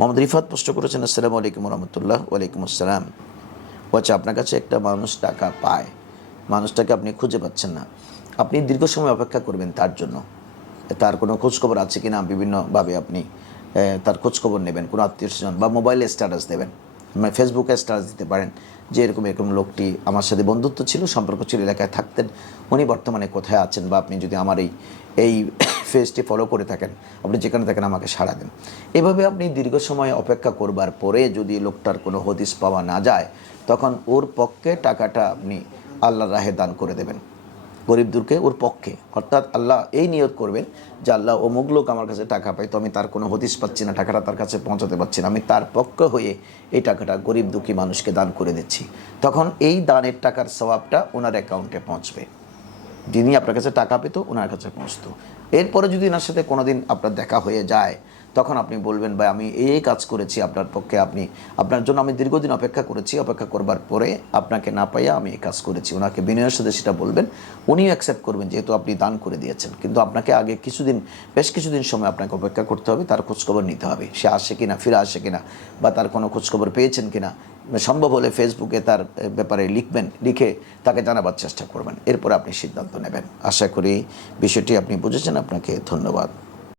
মোহাম্মদ রিফাত প্রশ্ন করেছেন, আসসালামু আলাইকুম রহমতুল্লাহ। ওয়ালাইকুম আসসালাম। আচ্ছা, আপনার কাছে একটা মানুষ টাকা পায়, মানুষটাকে আপনি খুঁজে পাচ্ছেন না, আপনি দীর্ঘ সময় অপেক্ষা করবেন তার জন্য, তার কোনো খোঁজখবর আছে কি না বিভিন্নভাবে আপনি তার খোঁজখবর নেবেন, কোনো আত্মীয়স্বজন বা মোবাইলে স্ট্যাটাস দেবেন, মানে ফেসবুকে স্ট্যাটাস দিতে পারেন যে এরকম এরকম লোকটি আমার সাথে বন্ধুত্ব ছিল, সম্পর্ক ছিল, এলাকায় থাকতেন, উনি বর্তমানে কোথায় আছেন, বা আপনি যদি আমার এই ফেসটি ফলো করে থাকেন, আপনি যেখানে থাকেন আমাকে সাড়া দেন। এভাবে আপনি দীর্ঘ সময় অপেক্ষা করবার পরে যদি লোকটার কোনো হদিস পাওয়া না যায়, তখন ওর পক্ষে টাকাটা আপনি আল্লাহর রাহে দান করে দেবেন, গরিব দুঃখে ওর পক্ষে। অর্থাৎ আল্লাহ এই নিয়ত করবেন যে আল্লাহ অমুক লোক আমার কাছে টাকা পায়, তো আমি তার কোনো হদিস পাচ্ছি না, টাকাটা তার কাছে পৌঁছাতে পারছি না, আমি তার পক্ষে হয়ে এই টাকাটা গরিব দুঃখী মানুষকে দান করে দিচ্ছি। তখন এই দানের টাকার সওয়াবটা ওনার অ্যাকাউন্টে পৌঁছবে, যিনি আপনার কাছে টাকা পেত ওনার কাছে পৌঁছতো। এরপরে যদি ওনার সাথে কোনো দিন আপনার দেখা হয়ে যায়, তখন আপনি বলবেন, ভাই আমি এই কাজ করেছি আপনার পক্ষে, আপনার জন্য আমি দীর্ঘদিন অপেক্ষা করেছি, অপেক্ষা করবার পরে আপনাকে না পাইয়া আমি এই কাজ করেছি। ওনাকে বিনয়ের সাথে সেটা বলবেন, উনিও অ্যাকসেপ্ট করবেন যেহেতু আপনি দান করে দিয়েছেন। কিন্তু আপনাকে আগে বেশ কিছুদিন সময় আপনাকে অপেক্ষা করতে হবে, তার খোঁজখবর নিতে হবে, সে আসে কিনা, ফিরে আসে কিনা, বা তার কোনো খোঁজখবর পেয়েছেন কিনা। সম্ভব হলে ফেসবুকে তার ব্যাপারে লিখবেন, লিখে তাকে জানাবার চেষ্টা করবেন, এরপর আপনি সিদ্ধান্ত নেবেন। আশা করি বিষয়টি আপনি বুঝেছেন। আপনাকে ধন্যবাদ।